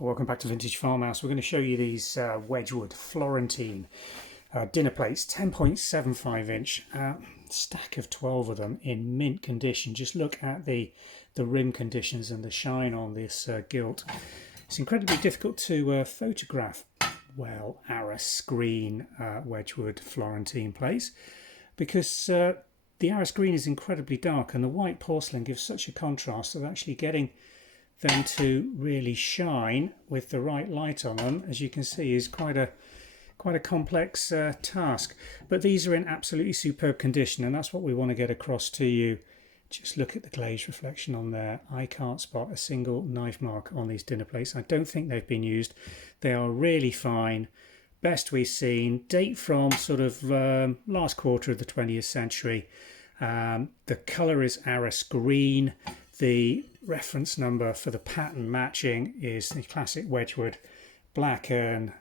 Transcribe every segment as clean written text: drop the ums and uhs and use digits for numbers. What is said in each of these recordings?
Welcome back to Vintage Farmhouse. We're going to show you these Wedgwood Florentine dinner plates, 10.75-inch, stack of 12 of them in mint condition. Just look at the rim conditions and the shine on this gilt. It's incredibly difficult to photograph well Arras green Wedgwood Florentine plates because the Arras green is incredibly dark and the white porcelain gives such a contrast that actually getting them to really shine with the right light on them, as you can see, is quite a complex task. But these are in absolutely superb condition, and that's what we want to get across to you. Just look at the glaze reflection on there. I can't spot a single knife mark on these dinner plates. I don't think they've been used. They are really fine, best we've seen, date from sort of last quarter of the 20th century. The colour is Arras green. The reference number for the pattern matching is the classic Wedgwood black urn,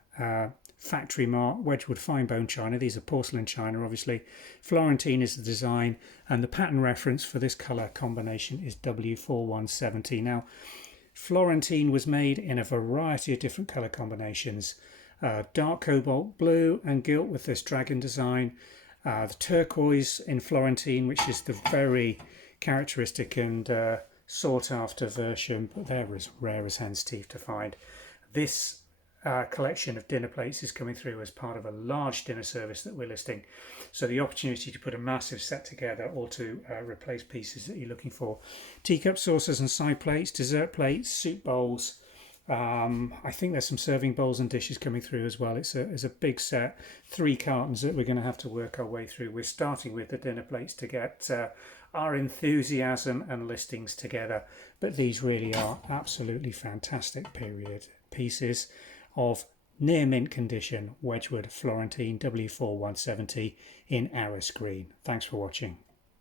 factory mark, Wedgwood fine bone china. These are porcelain china, obviously. Florentine is the design, and the pattern reference for this colour combination is W4170. Now, Florentine was made in a variety of different colour combinations. Dark cobalt blue and gilt with this dragon design. The turquoise in Florentine, which is the very characteristic and sought after version, but they're as rare as hen's teeth to find. This collection of dinner plates is coming through as part of a large dinner service that we're listing, so the opportunity to put a massive set together or to replace pieces that you're looking for. Teacup saucers and side plates, dessert plates, soup bowls. I think there's some serving bowls and dishes coming through as well. It's a big set, 3 cartons that we're going to have to work our way through. We're starting with the dinner plates to get our enthusiasm and listings together, but these really are absolutely fantastic period pieces of near mint condition Wedgwood Florentine W4170 in Arras green. Thanks for watching.